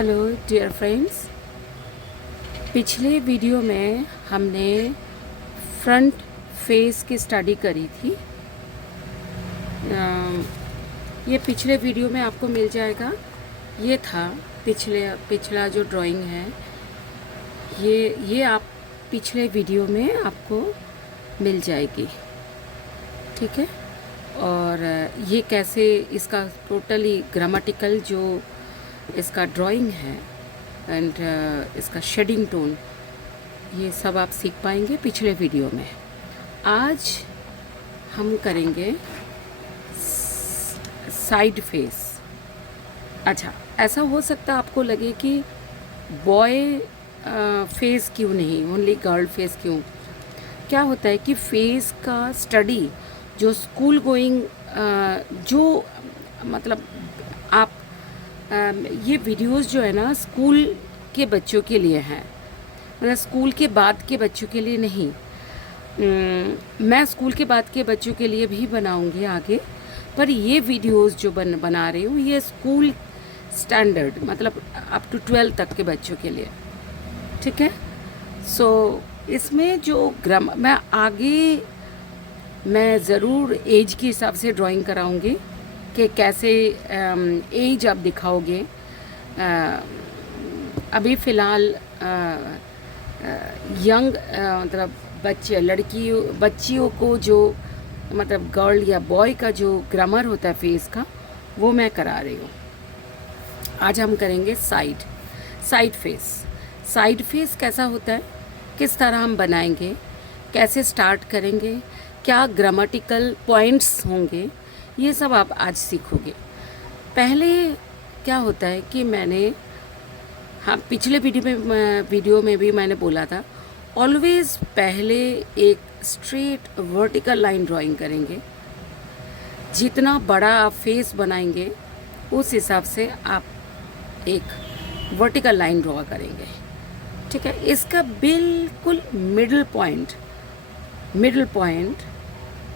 Hello dear friends. पिछले video में हमने फ्रंट फेस की स्टडी करी थी। ये पिछले वीडियो में आपको मिल जाएगा। ये था पिछला जो ड्राइंग है, ये आप पिछले वीडियो में आपको मिल जाएगी, ठीक है। और ये कैसे इसका टोटली ग्रामेटिकल जो इसका ड्राइंग है एंड इसका शेडिंग टोन, ये सब आप सीख पाएंगे पिछले वीडियो में। आज हम करेंगे साइड फेस। अच्छा, ऐसा हो सकता है आपको लगे कि बॉय फेस क्यों नहीं, ओनली गर्ल फेस क्यों। क्या होता है कि फेस का स्टडी जो स्कूल गोइंग जो मतलब आप ये वीडियोस जो है ना स्कूल के बच्चों के लिए हैं, मतलब स्कूल के बाद के बच्चों के लिए नहीं। मैं स्कूल के बाद के बच्चों के लिए भी बनाऊंगी आगे, पर ये वीडियोस जो बना रही हूँ ये स्कूल स्टैंडर्ड मतलब अप टू 12 तक के बच्चों के लिए, ठीक है। सो इसमें जो मैं ज़रूर एज के हिसाब से ड्राइंग कराऊंगी कि कैसे एज आप दिखाओगे। अभी फ़िलहाल यंग मतलब बच्चियों को जो मतलब गर्ल या बॉय का जो ग्रामर होता है फेस का, वो मैं करा रही हूँ। आज हम करेंगे साइड फेस कैसा होता है, किस तरह हम बनाएंगे, कैसे स्टार्ट करेंगे, क्या ग्रामेटिकल पॉइंट्स होंगे, ये सब आप आज सीखोगे। पहले क्या होता है कि पिछले वीडियो में भी मैंने बोला था, ऑलवेज पहले एक स्ट्रेट वर्टिकल लाइन ड्राइंग करेंगे। जितना बड़ा आप फेस बनाएंगे उस हिसाब से आप एक वर्टिकल लाइन ड्रॉ करेंगे, ठीक है। इसका बिल्कुल मिडल पॉइंट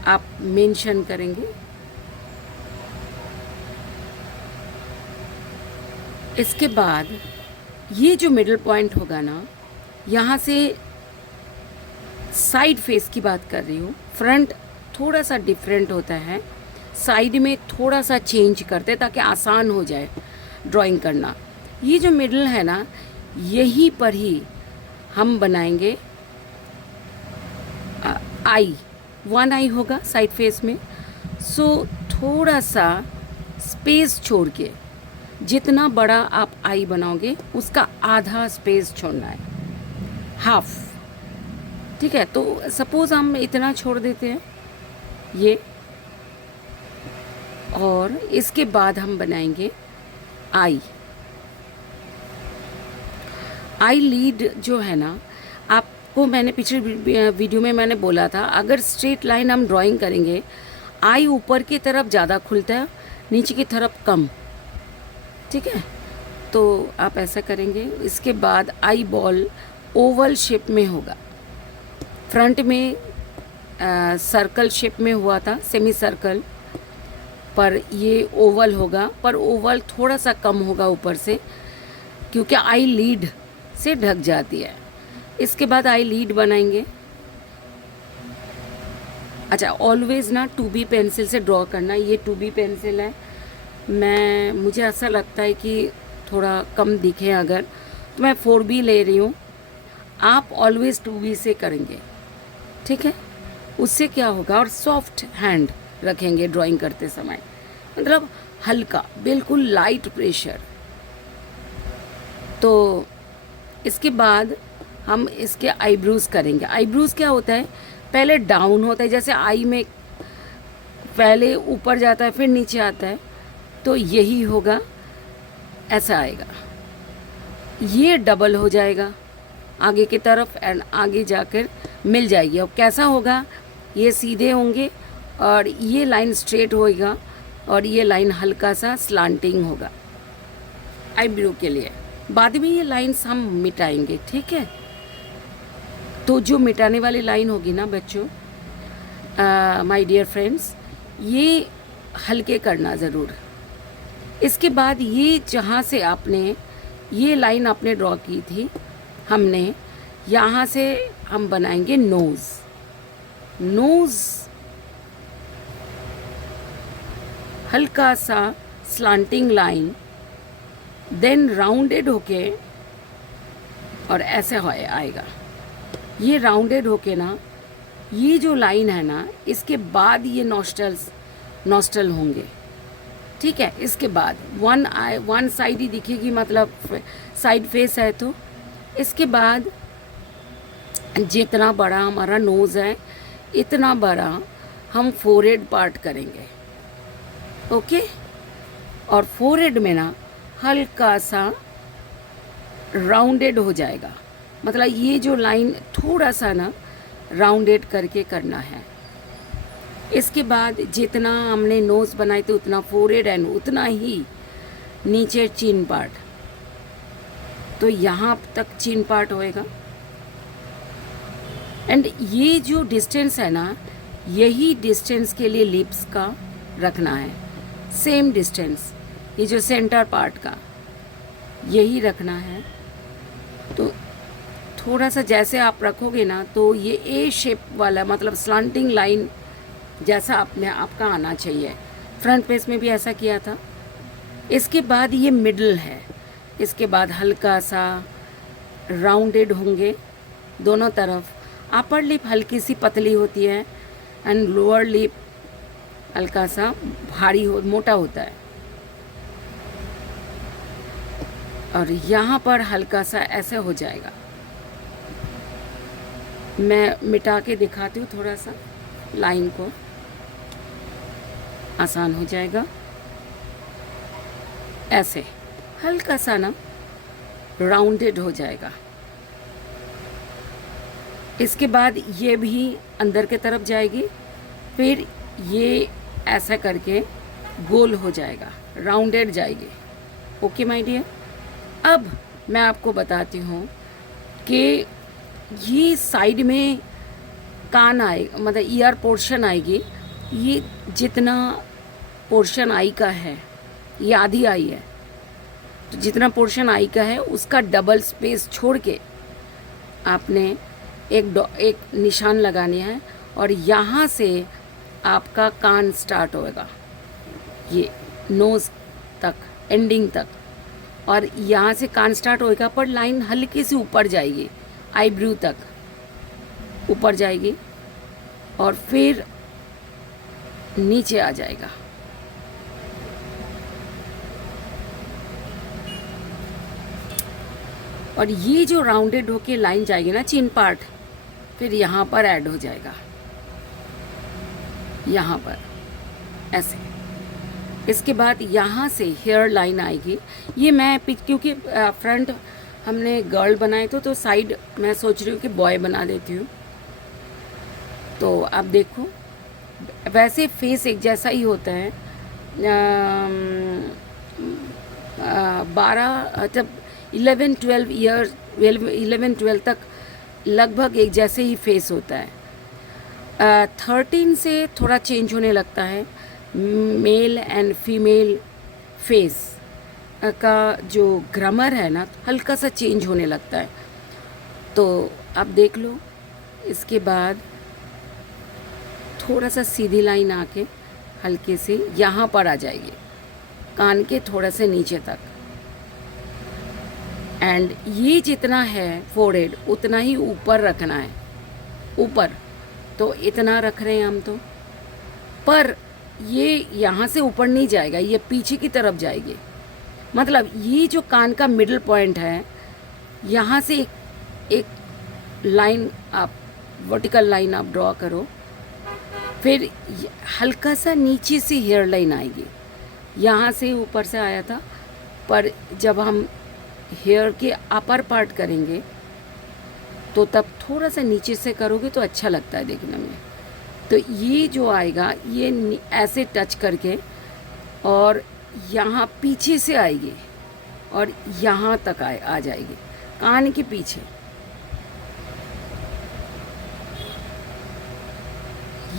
आप मेंशन करेंगे। इसके बाद ये जो मिडल पॉइंट होगा ना, यहाँ से साइड फेस की बात कर रही हूँ। फ्रंट थोड़ा सा डिफरेंट होता है, साइड में थोड़ा सा चेंज करते ताकि आसान हो जाए ड्राइंग करना। ये जो मिडल है ना, यहीं पर ही हम बनाएंगे वन आई होगा साइड फेस में। सो थोड़ा सा स्पेस छोड़ के, जितना बड़ा आप आई बनाओगे उसका आधा स्पेस छोड़ना है, हाफ, ठीक है। तो सपोज हम इतना छोड़ देते हैं ये, और इसके बाद हम बनाएंगे आई लीड जो है ना, आपको मैंने पिछले वीडियो में मैंने बोला था, अगर स्ट्रेट लाइन हम ड्राइंग करेंगे, आई ऊपर की तरफ ज़्यादा खुलता है, नीचे की तरफ कम, ठीक है। तो आप ऐसा करेंगे। इसके बाद आई बॉल ओवल शेप में होगा। फ्रंट में सर्कल शेप में हुआ था, सेमी सर्कल, पर ये ओवल होगा, पर ओवल थोड़ा सा कम होगा ऊपर से, क्योंकि आई लीड से ढक जाती है। इसके बाद आई लीड बनाएंगे। अच्छा, ऑलवेज ना 2B पेंसिल से ड्रॉ करना। ये 2B पेंसिल है, मुझे ऐसा लगता है कि थोड़ा कम दिखे अगर, तो मैं 4B ले रही हूँ। आप ऑलवेज 2B से करेंगे, ठीक है। उससे क्या होगा, और सॉफ्ट हैंड रखेंगे ड्राइंग करते समय, मतलब हल्का, बिल्कुल लाइट प्रेशर। तो इसके बाद हम इसके आईब्रोज करेंगे। आईब्रोज क्या होता है, पहले डाउन होता है, जैसे आई में पहले ऊपर जाता है फिर नीचे आता है, तो यही होगा, ऐसा आएगा। ये डबल हो जाएगा आगे की तरफ एंड आगे जाकर मिल जाएगी। और कैसा होगा, ये सीधे होंगे और ये लाइन स्ट्रेट होएगा और ये लाइन हल्का सा स्लांटिंग होगा आईब्रो के लिए। बाद में ये लाइंस हम मिटाएंगे, ठीक है। तो जो मिटाने वाली लाइन होगी ना बच्चों, माय डियर फ्रेंड्स, ये हल्के करना ज़रूर। इसके बाद ये जहाँ से आपने ये लाइन आपने ड्रॉ की थी हमने, यहाँ से हम बनाएंगे नोज़। नोज़ हल्का सा स्लांटिंग लाइन, देन राउंडेड होके और ऐसे आएगा। ये राउंडेड होके ना, ये जो लाइन है ना, इसके बाद ये नॉस्टल होंगे, ठीक है। इसके बाद वन साइड ही दिखेगी, मतलब साइड फेस है। तो इसके बाद जितना बड़ा हमारा नोज़ है इतना बड़ा हम फोरहेड पार्ट करेंगे, ओके। और फोरहेड में ना हल्का सा राउंडेड हो जाएगा, मतलब ये जो लाइन थोड़ा सा ना राउंडेड करके करना है। इसके बाद जितना हमने नोज़ बनाए थे उतना फोरहेड एंड उतना ही नीचे चिन पार्ट, तो यहाँ तक चिन पार्ट होएगा। एंड ये जो डिस्टेंस है ना, यही डिस्टेंस के लिए लिप्स का रखना है, सेम डिस्टेंस, ये जो सेंटर पार्ट का यही रखना है। तो थोड़ा सा जैसे आप रखोगे ना, तो ये ए शेप वाला, मतलब स्लांटिंग लाइन जैसा आपका आना चाहिए। फ्रंट पेज में भी ऐसा किया था। इसके बाद ये मिडल है, इसके बाद हल्का सा राउंडेड होंगे दोनों तरफ। अपर लिप हल्की सी पतली होती है एंड लोअर लिप हल्का सा मोटा होता है। और यहाँ पर हल्का सा ऐसे हो जाएगा। मैं मिटा के दिखाती हूँ थोड़ा सा लाइन को, आसान हो जाएगा। ऐसे हल्का सा ना राउंडेड हो जाएगा। इसके बाद ये भी अंदर के तरफ जाएगी, फिर ये ऐसा करके गोल हो जाएगा, राउंडेड जाएगी। Okay my dear. अब मैं आपको बताती हूँ कि ये साइड में कान आएगा, मतलब ईयर पोर्शन आएगी। ये जितना पोर्शन आई का है, ये आधी आई है, तो जितना पोर्शन आई का है उसका डबल स्पेस छोड़ के आपने एक निशान लगाने हैं और यहाँ से आपका कान स्टार्ट होएगा, ये नोज़ तक, एंडिंग तक। और यहाँ से कान स्टार्ट होएगा, पर लाइन हल्की सी ऊपर जाएगी, आईब्रू तक ऊपर जाएगी और फिर नीचे आ जाएगा। और ये जो राउंडेड होके लाइन जाएगी ना, चिन पार्ट, फिर यहाँ पर ऐड हो जाएगा, यहाँ पर ऐसे। इसके बाद यहाँ से हेयर लाइन आएगी। ये मैं क्योंकि फ्रंट हमने गर्ल बनाए तो साइड मैं सोच रही हूँ कि बॉय बना देती हूँ। तो आप देखो, वैसे फेस एक जैसा ही होता है। 11-12 तक लगभग एक जैसे ही फेस होता है। 13 से थोड़ा चेंज होने लगता है। मेल एंड फीमेल फेस का जो ग्रामर है ना, हल्का सा चेंज होने लगता है। तो आप देख लो। इसके बाद थोड़ा सा सीधी लाइन आके हल्के से यहाँ पर आ जाएगी, कान के थोड़ा से नीचे तक। एंड ये जितना है फोरहेड उतना ही ऊपर रखना है, ऊपर। तो इतना रख रहे हैं हम तो, पर ये यहाँ से ऊपर नहीं जाएगा, ये पीछे की तरफ जाएगी। मतलब ये जो कान का मिडिल पॉइंट है, यहाँ से एक लाइन आप, वर्टिकल लाइन आप ड्रॉ करो। फिर हल्का सा नीचे से हेयर लाइन आएगी, यहाँ से ऊपर से आया था, पर जब हम हेयर के अपर पार्ट करेंगे तो तब थोड़ा सा नीचे से करोगे तो अच्छा लगता है देखने में। तो ये जो आएगा, ये ऐसे टच करके और यहाँ पीछे से आएगी और यहाँ तक आ जाएगी, कान के पीछे।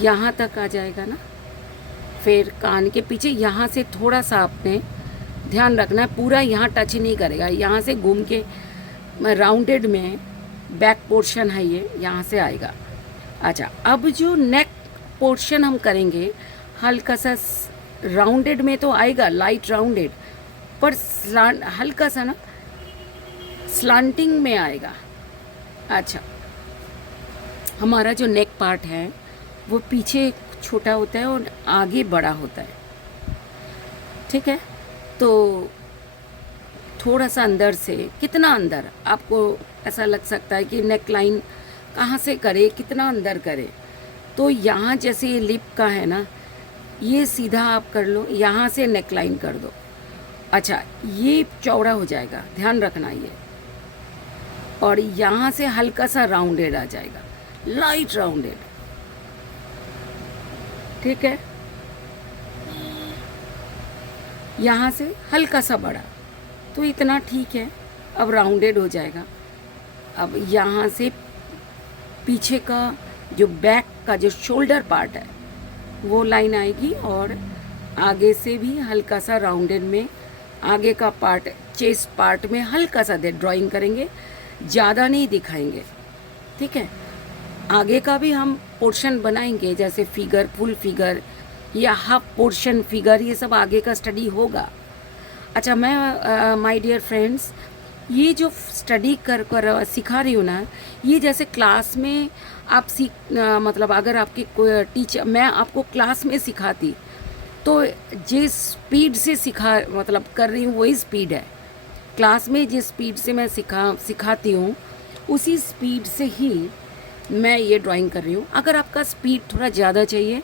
यहाँ तक आ जाएगा ना, फिर कान के पीछे यहाँ से थोड़ा सा आपने ध्यान रखना है, पूरा यहाँ टच नहीं करेगा, यहाँ से घूम के राउंडेड में बैक पोर्शन है ये, यहाँ से आएगा। अच्छा, अब जो नेक पोर्शन हम करेंगे हल्का सा राउंडेड में तो आएगा, लाइट राउंडेड, पर हल्का सा ना स्लांटिंग में आएगा। अच्छा, हमारा जो नेक पार्ट है वो पीछे छोटा होता है और आगे बड़ा होता है, ठीक है। तो थोड़ा सा अंदर से, कितना अंदर आपको ऐसा लग सकता है कि नेक लाइन कहाँ से करे, कितना अंदर करे, तो यहाँ जैसे ये लिप का है ना, ये सीधा आप कर लो, यहाँ से नेक लाइन कर दो। अच्छा, ये चौड़ा हो जाएगा, ध्यान रखना ये, और यहाँ से हल्का सा राउंडेड आ जाएगा, लाइट राउंडेड, ठीक है। यहाँ से हल्का सा बड़ा, तो इतना ठीक है, अब राउंडेड हो जाएगा। अब यहाँ से पीछे का जो बैक का जो शोल्डर पार्ट है वो लाइन आएगी, और आगे से भी हल्का सा राउंडेड में आगे का पार्ट, चेस्ट पार्ट में हल्का सा दे ड्राइंग करेंगे, ज़्यादा नहीं दिखाएंगे, ठीक है। आगे का भी हम पोर्शन बनाएंगे, जैसे फिगर, फुल फिगर या हाफ पोर्शन फिगर, ये सब आगे का स्टडी होगा। अच्छा, मैं माय डियर फ्रेंड्स, ये जो स्टडी कर सिखा रही हूँ ना, ये जैसे क्लास में आप मतलब अगर आपके कोई टीचर, मैं आपको क्लास में सिखाती तो जिस स्पीड से मतलब कर रही हूँ वही स्पीड है। क्लास में जिस स्पीड से मैं सिखाती हूँ उसी स्पीड से ही मैं ये ड्राइंग कर रही हूँ। अगर आपका स्पीड थोड़ा ज़्यादा चाहिए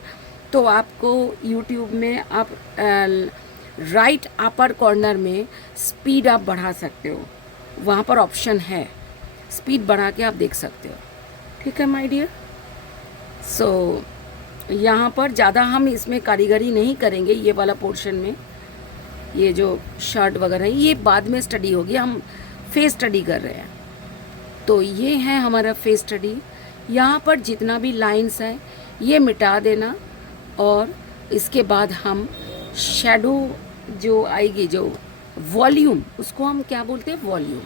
तो आपको यूट्यूब में आप राइट अपर कॉर्नर में स्पीड आप बढ़ा सकते हो, वहाँ पर ऑप्शन है, स्पीड बढ़ा के आप देख सकते हो, ठीक है माय डियर। सो यहाँ पर ज़्यादा हम इसमें कारीगरी नहीं करेंगे, ये वाला पोर्शन में, ये जो शर्ट वगैरह है ये बाद में स्टडी होगी, हम फेस स्टडी कर रहे हैं। तो ये है हमारा फेस स्टडी। यहाँ पर जितना भी लाइंस है ये मिटा देना, और इसके बाद हम शैडो जो आएगी, जो वॉल्यूम, उसको हम क्या बोलते हैं, वॉल्यूम,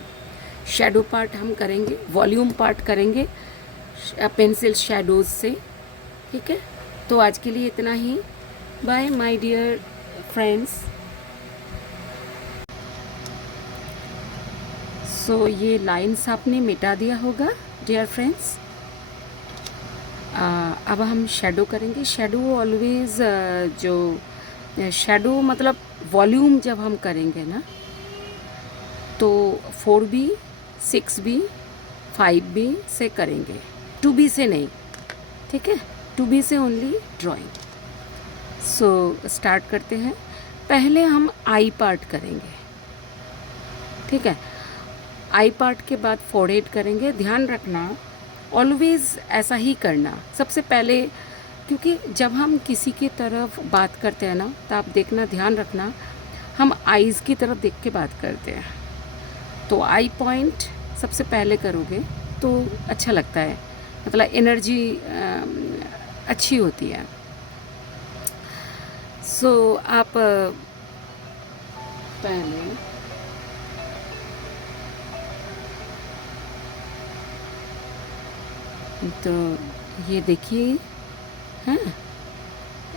शैडो पार्ट हम करेंगे, वॉल्यूम पार्ट करेंगे पेंसिल शैडोज से, ठीक है। तो आज के लिए इतना ही, बाय माय डियर फ्रेंड्स। सो ये लाइंस आपने मिटा दिया होगा डियर फ्रेंड्स। अब हम शेडो करेंगे। शेडो ऑलवेज जो शेडो मतलब वॉल्यूम जब हम करेंगे ना तो 4B, 6B, 5B से करेंगे, 2B से नहीं, ठीक है, 2B से ओनली ड्राइंग। सो स्टार्ट करते हैं। पहले हम आई पार्ट करेंगे, ठीक है। आई पार्ट के बाद फोरहेड करेंगे। ध्यान रखना ऑलवेज़ ऐसा ही करना सबसे पहले, क्योंकि जब हम किसी की तरफ बात करते हैं ना तो आप देखना, ध्यान रखना, हम आईज़ की तरफ देख के बात करते हैं, तो आई पॉइंट सबसे पहले करोगे तो अच्छा लगता है, मतलब एनर्जी अच्छी होती है। सो आप पहले तो ये देखिए, हैं,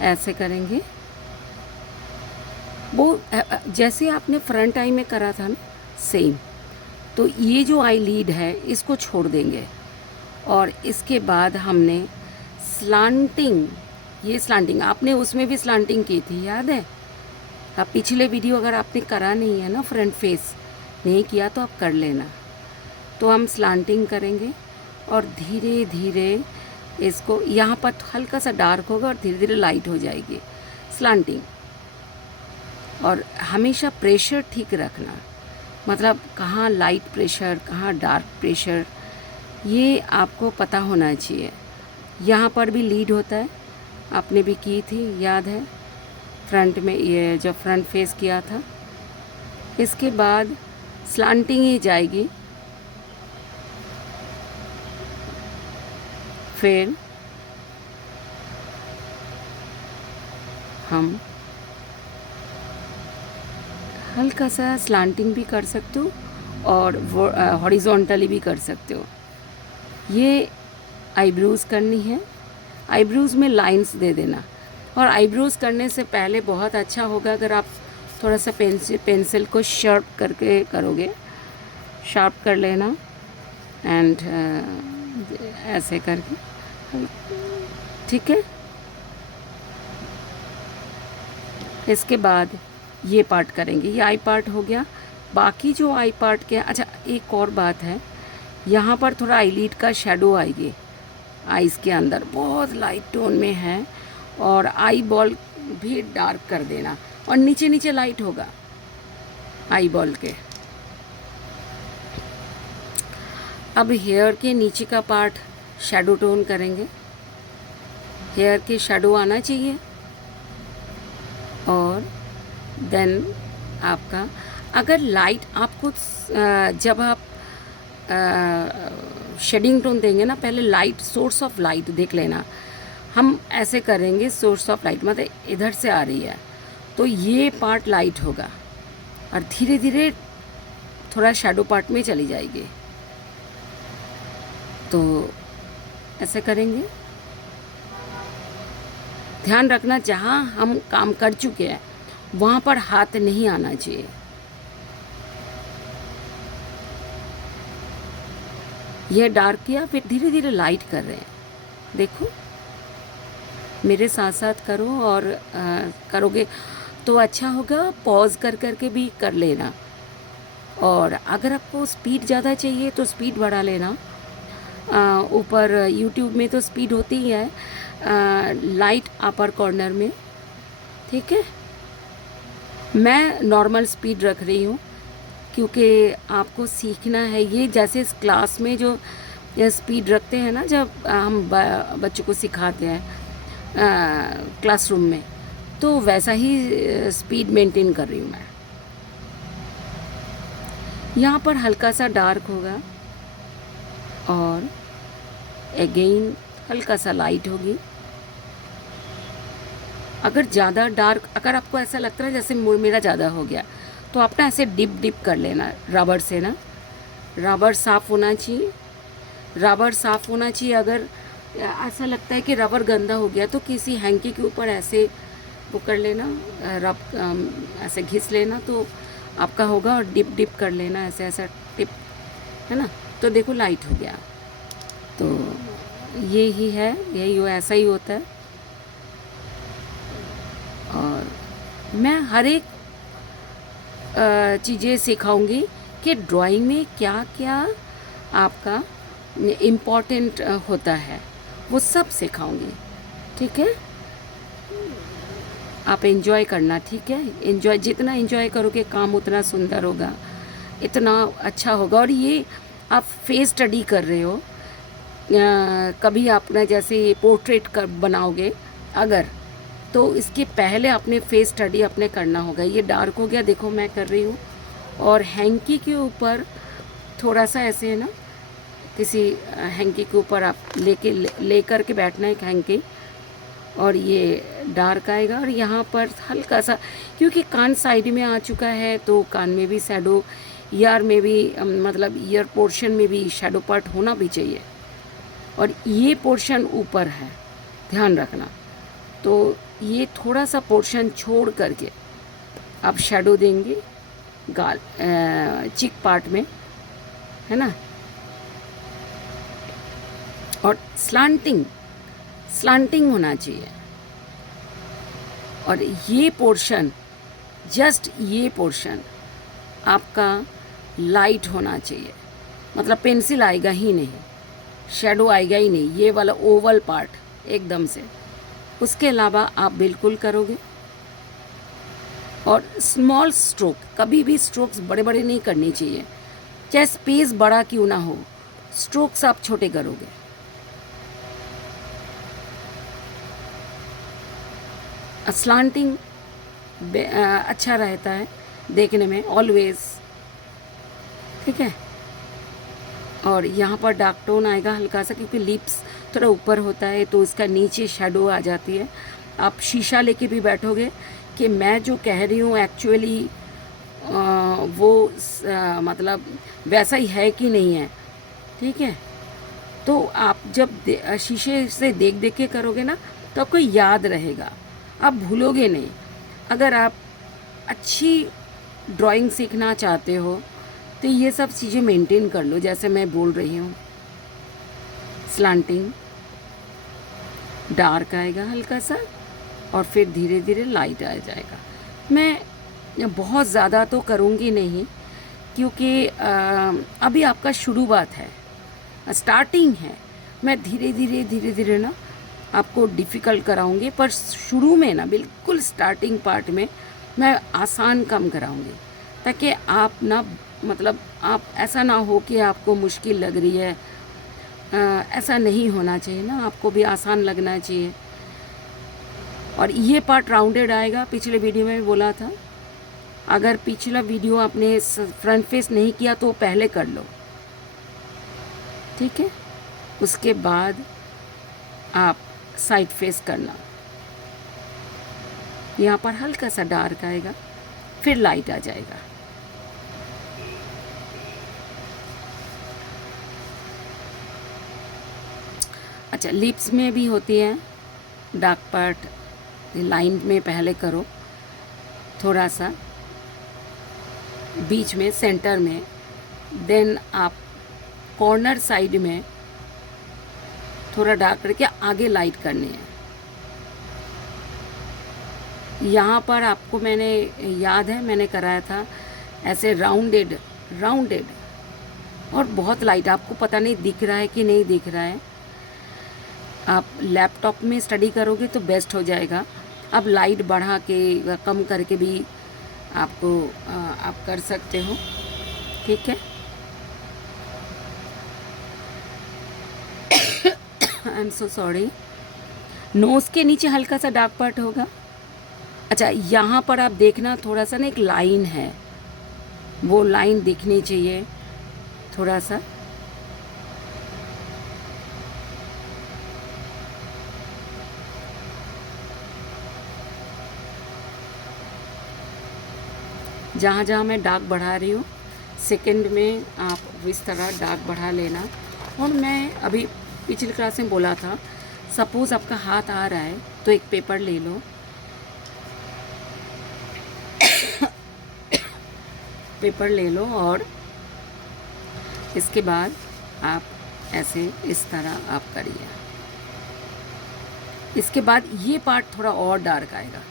ऐसे करेंगे। वो जैसे आपने फ्रंट आई में करा था ना, सेम। तो ये जो आई लीड है इसको छोड़ देंगे, और इसके बाद हमने स्लांटिंग, ये स्लांटिंग आपने उसमें भी स्लांटिंग की थी, याद है? अब पिछले वीडियो अगर आपने करा नहीं है ना, फ्रंट फेस नहीं किया तो आप कर लेना। तो हम स्लांटिंग करेंगे और धीरे धीरे इसको, यहाँ पर हल्का सा डार्क होगा और धीरे धीरे लाइट हो जाएगी, स्लांटिंग। और हमेशा प्रेशर ठीक रखना, मतलब कहाँ लाइट प्रेशर, कहाँ डार्क प्रेशर, ये आपको पता होना चाहिए। यहाँ पर भी लीड होता है, आपने भी की थी, याद है, फ्रंट में, ये जब फ्रंट फेस किया था। इसके बाद स्लांटिंग ही जाएगी, फिर हम हल्का सा स्लांटिंग भी कर सकते हो और हॉरिजॉन्टली भी कर सकते हो। ये आईब्रोज करनी है, आईब्रोज में लाइंस दे देना। और आईब्रोज करने से पहले बहुत अच्छा होगा अगर आप थोड़ा सा पेंसिल को शार्प करके करोगे, शार्प कर लेना एंड ऐसे करके, ठीक है। इसके बाद ये पार्ट करेंगे, ये आई पार्ट हो गया। बाकी जो आई पार्ट के, अच्छा एक और बात है, यहाँ पर थोड़ा आईलिड का शेडो आएगी आईज़ के अंदर, बहुत लाइट टोन में है, और आई बॉल भी डार्क कर देना, और नीचे नीचे लाइट होगा आई बॉल के। अब हेयर के नीचे का पार्ट शेडो टोन करेंगे, हेयर के शेडो आना चाहिए। और देन आपका अगर लाइट आपको जब आप शेडिंग टोन देंगे ना, पहले लाइट, सोर्स ऑफ लाइट देख लेना। हम ऐसे करेंगे, सोर्स ऑफ लाइट मतलब इधर से आ रही है तो ये पार्ट लाइट होगा, और धीरे धीरे थोड़ा शेडो पार्ट में चली जाएगी। तो ऐसे करेंगे। ध्यान रखना, जहाँ हम काम कर चुके हैं वहाँ पर हाथ नहीं आना चाहिए। यह डार्क किया, फिर धीरे धीरे लाइट कर रहे हैं। देखो मेरे साथ साथ करो, और करोगे तो अच्छा होगा। पॉज कर करके भी कर लेना, और अगर आपको स्पीड ज़्यादा चाहिए तो स्पीड बढ़ा लेना। ऊपर यूट्यूब में तो स्पीड होती ही है, लाइट अपर कॉर्नर में, ठीक है। मैं नॉर्मल स्पीड रख रही हूँ क्योंकि आपको सीखना है ये। जैसे इस क्लास में जो स्पीड रखते हैं ना, जब हम बच्चों को सिखाते हैं क्लासरूम में, तो वैसा ही स्पीड मेंटेन कर रही हूँ मैं। यहाँ पर हल्का सा डार्क होगा, और अगेन हल्का सा लाइट होगी। अगर ज़्यादा डार्क, अगर आपको ऐसा लगता है जैसे मेरा ज़्यादा हो गया, तो आप ना ऐसे डिप कर लेना रबर से ना। रबर साफ़ होना चाहिए, रबर साफ़ होना चाहिए। अगर ऐसा लगता है कि रबर गंदा हो गया तो किसी हैंकी के ऊपर ऐसे वो कर लेना, ऐसे घिस लेना तो आपका होगा। और डिप कर लेना ऐसे, ऐसा टिप, है ना। तो देखो लाइट हो गया। तो ये ही है, यही ऐसा ही होता है। और मैं हर एक चीज़ें सिखाऊंगी कि ड्राइंग में क्या क्या आपका इम्पोर्टेंट होता है, वो सब सिखाऊंगी, ठीक है। आप एंजॉय करना, ठीक है। एंजॉय, जितना एंजॉय करोगे काम उतना सुंदर होगा, इतना अच्छा होगा। और ये आप फेस स्टडी कर रहे हो, कभी आपने जैसे पोर्ट्रेट कर बनाओगे अगर, तो इसके पहले अपने फेस स्टडी अपने करना होगा। ये डार्क हो गया, देखो मैं कर रही हूँ। और हैंकी के ऊपर थोड़ा सा ऐसे है ना, किसी हैंकी के ऊपर आप ले करके बैठना, एक हैंकी, और ये डार्क आएगा। और यहाँ पर हल्का सा, क्योंकि कान साइड में आ चुका है तो कान में भी शैडो, ईयर में भी, मतलब ईयर पोर्शन में भी शैडो पार्ट होना भी चाहिए। और ये पोर्शन ऊपर है, ध्यान रखना। तो ये थोड़ा सा पोर्शन छोड़ करके आप शैडो देंगे गाल, चिक पार्ट में, है ना। और स्लांटिंग होना चाहिए। और ये पोर्शन, जस्ट ये पोर्शन आपका लाइट होना चाहिए, मतलब पेंसिल आएगा ही नहीं, शैडो आएगा ही नहीं, ये वाला ओवल पार्ट एकदम से। उसके अलावा आप बिल्कुल करोगे। और स्मॉल स्ट्रोक, कभी भी स्ट्रोक्स बड़े बड़े नहीं करने चाहिए, चाहे स्पेस बड़ा क्यों ना हो, स्ट्रोक्स आप छोटे करोगे। स्लांटिंग अच्छा रहता है देखने में ऑलवेज, ठीक है। और यहाँ पर डार्क टोन आएगा हल्का सा, क्योंकि लिप्स थोड़ा ऊपर होता है तो इसका नीचे शैडो आ जाती है। आप शीशा लेके भी बैठोगे कि मैं जो कह रही हूँ एक्चुअली मतलब वैसा ही है कि नहीं है, ठीक है। तो आप जब शीशे से देख देख के करोगे ना तो आपको याद रहेगा, आप भूलोगे नहीं। अगर आप अच्छी ड्राइंग सीखना चाहते हो तो ये सब चीज़ें मेंटेन कर लो, जैसे मैं बोल रही हूँ। स्लांटिंग, डार्क आएगा हल्का सा और फिर धीरे धीरे लाइट आ जाएगा। मैं बहुत ज़्यादा तो करूँगी नहीं, क्योंकि अभी आपका शुरुआत है, स्टार्टिंग है। मैं धीरे धीरे ना आपको डिफ़िकल्ट कराऊंगी, पर शुरू में ना बिल्कुल स्टार्टिंग पार्ट में मैं आसान काम कराऊंगी, ताकि आप ना मतलब आप ऐसा ना हो कि आपको मुश्किल लग रही है। ऐसा नहीं होना चाहिए ना, आपको भी आसान लगना चाहिए। और ये पार्ट राउंडेड आएगा, पिछले वीडियो में भी बोला था। अगर पिछला वीडियो आपने फ्रंट फेस नहीं किया तो पहले कर लो, ठीक है। उसके बाद आप साइड फेस करना। यहाँ पर हल्का सा डार्क आएगा, फिर लाइट आ जाएगा। अच्छा, लिप्स में भी होती है डार्क पार्ट, लाइन में पहले करो थोड़ा सा बीच में, सेंटर में, देन आप कॉर्नर साइड में थोड़ा डार्क करके आगे लाइट करनी है। यहाँ पर आपको मैंने याद है मैंने कराया था ऐसे राउंडेड और बहुत लाइट, आपको पता नहीं दिख रहा है कि नहीं दिख रहा है। आप लैपटॉप में स्टडी करोगे तो बेस्ट हो जाएगा। अब लाइट बढ़ा के कम करके भी आपको आप कर सकते हो, ठीक है। I am so sorry. Nose के नीचे हल्का सा डार्क पार्ट होगा। अच्छा, यहाँ पर आप देखना थोड़ा सा ना एक लाइन है, वो लाइन दिखनी चाहिए थोड़ा सा। जहाँ जहाँ मैं डार्क बढ़ा रही हूँ, सेकंड में आप इस तरह डार्क बढ़ा लेना। और मैं अभी पिछली क्लास में बोला था, सपोज़ आपका हाथ आ रहा है तो एक पेपर ले लो, पेपर ले लो और इसके बाद आप ऐसे इस तरह आप करिए। इसके बाद ये पार्ट थोड़ा और डार्क आएगा।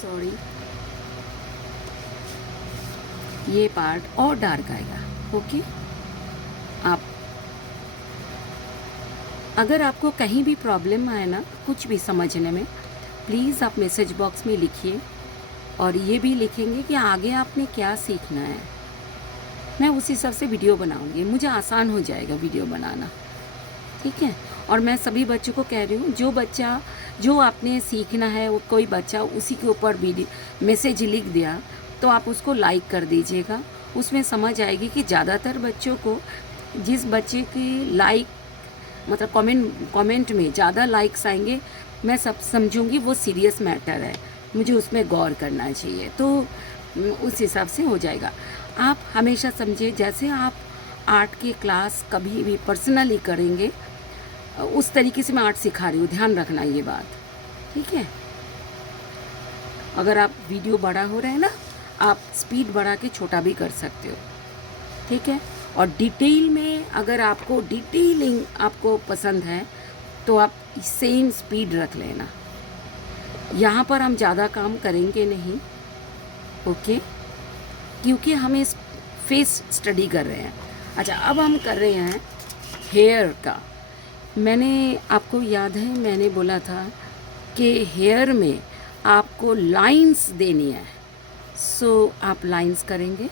सॉरी, ये पार्ट और डार्क आएगा, ओके। आप अगर आपको कहीं भी प्रॉब्लम आए ना कुछ भी समझने में, प्लीज़ आप मैसेज बॉक्स में लिखिए, और ये भी लिखेंगे कि आगे आपने क्या सीखना है। मैं उस हिसाब से वीडियो बनाऊंगी, मुझे आसान हो जाएगा वीडियो बनाना, ठीक है। और मैं सभी बच्चों को कह रही हूँ, जो आपने सीखना है, वो कोई बच्चा उसी के ऊपर वीडियो मैसेज लिख दिया तो आप उसको लाइक कर दीजिएगा। उसमें समझ आएगी कि ज़्यादातर बच्चों को, जिस बच्चे की लाइक मतलब कमेंट में ज़्यादा लाइक्स आएंगे, मैं सब समझूंगी वो सीरियस मैटर है, मुझे उसमें गौर करना चाहिए, तो उस हिसाब से हो जाएगा। आप हमेशा समझे, जैसे आप आर्ट की क्लास कभी भी पर्सनली करेंगे, उस तरीके से मैं आर्ट सिखा रही हूँ, ध्यान रखना ये बात, ठीक है। अगर आप वीडियो बड़ा हो रहा है ना, आप स्पीड बढ़ा के छोटा भी कर सकते हो, ठीक है। और डिटेल में अगर आपको डिटेलिंग आपको पसंद है तो आप सेम स्पीड रख लेना। यहाँ पर हम ज़्यादा काम करेंगे नहीं, ओके, क्योंकि हम इस फेस स्टडी कर रहे हैं। अच्छा, अब हम कर रहे हैं हेयर का। मैंने आपको याद है मैंने बोला था कि हेयर में आपको लाइंस देनी है, सो आप लाइंस करेंगे।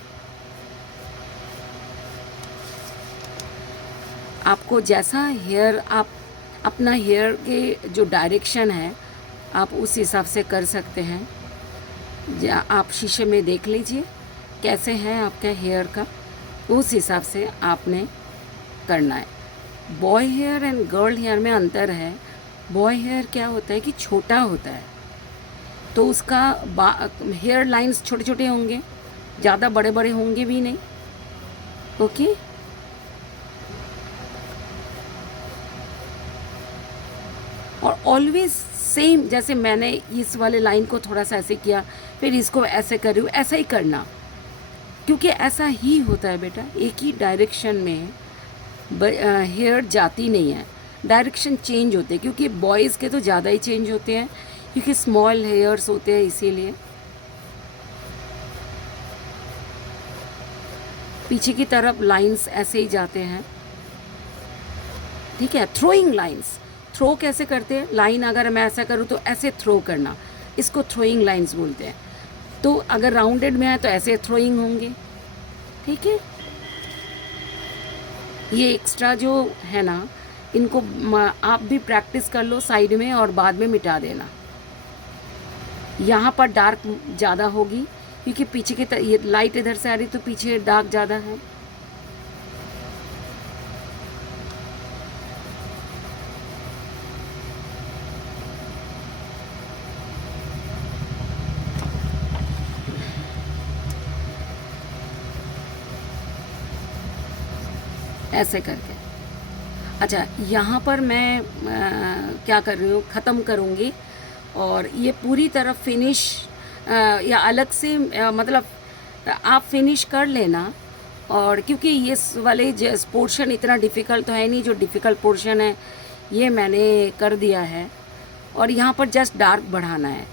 आपको जैसा हेयर, आप अपना हेयर के जो डायरेक्शन है आप उस हिसाब से कर सकते हैं। या आप शीशे में देख लीजिए कैसे है आपका हेयर का, उस हिसाब से आपने करना है। Boy hair and girl hair में अंतर है, बॉय हेयर क्या होता है कि छोटा होता है, तो उसका हेयर लाइंस छोटे छोटे होंगे, ज़्यादा बड़े बड़े होंगे भी नहीं। ओके, और ऑलवेज सेम, जैसे मैंने इस वाले लाइन को थोड़ा सा ऐसे किया, फिर इसको ऐसे कर रही हूँ, ऐसा ही करना, क्योंकि ऐसा ही होता है बेटा, एक ही डायरेक्शन में हेयर जाती नहीं है, डायरेक्शन चेंज होते हैं, क्योंकि बॉयज़ के तो ज़्यादा ही चेंज होते हैं, क्योंकि स्मॉल हेयर्स होते हैं, इसीलिए पीछे की तरफ लाइंस ऐसे ही जाते हैं। ठीक है, थ्रोइंग लाइंस, थ्रो कैसे करते हैं, लाइन अगर मैं ऐसा करूँ तो ऐसे थ्रो करना, इसको थ्रोइंग लाइंस बोलते हैं। तो अगर राउंडेड में है तो ऐसे थ्रोइंग होंगे। ठीक है, ये एक्स्ट्रा जो है ना, इनको आप भी प्रैक्टिस कर लो साइड में और बाद में मिटा देना। यहाँ पर डार्क ज़्यादा होगी, क्योंकि पीछे की ये लाइट इधर से आ रही तो पीछे डार्क ज़्यादा है। ऐसे करके, अच्छा यहाँ पर मैं क्या कर रही हूँ, ख़त्म करूँगी, और ये पूरी तरह फिनिश या अलग से मतलब आप फिनिश कर लेना। और क्योंकि ये वाले पोर्शन इतना डिफ़िकल्ट तो है नहीं, जो डिफ़िकल्ट पोर्शन है ये मैंने कर दिया है, और यहाँ पर जस्ट डार्क बढ़ाना है।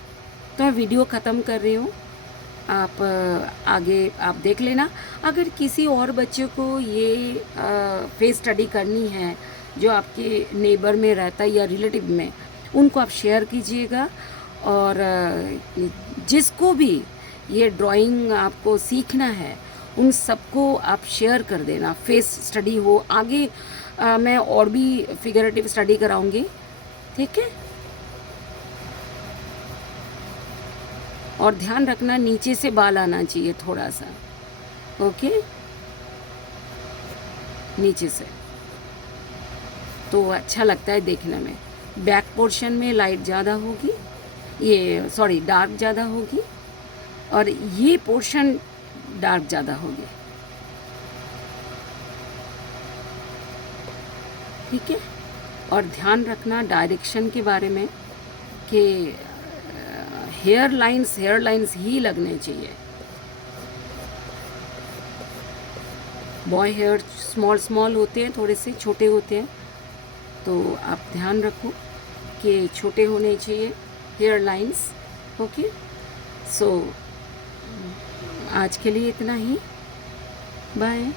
तो मैं वीडियो ख़त्म कर रही हूँ, आप आगे आप देख लेना। अगर किसी और बच्चे को ये फेस स्टडी करनी है, जो आपके नेबर में रहता है या रिलेटिव में, उनको आप शेयर कीजिएगा। और जिसको भी ये ड्राइंग आपको सीखना है, उन सबको आप शेयर कर देना। फेस स्टडी हो आगे, मैं और भी फिगरेटिव स्टडी कराऊंगी। ठीक है, और ध्यान रखना नीचे से बाल आना चाहिए थोड़ा सा। ओके, नीचे से तो अच्छा लगता है देखने में। बैक पोर्शन में लाइट ज़्यादा होगी, ये सॉरी डार्क ज़्यादा होगी, और ये पोर्शन डार्क ज़्यादा होगी। ठीक है, और ध्यान रखना डायरेक्शन के बारे में कि हेयर लाइंस ही लगने चाहिए। बॉय हेयर स्मॉल स्मॉल होते हैं, थोड़े से छोटे होते हैं, तो आप ध्यान रखो कि छोटे होने चाहिए हेयर लाइंस। ओके, सो आज के लिए इतना ही, बाय।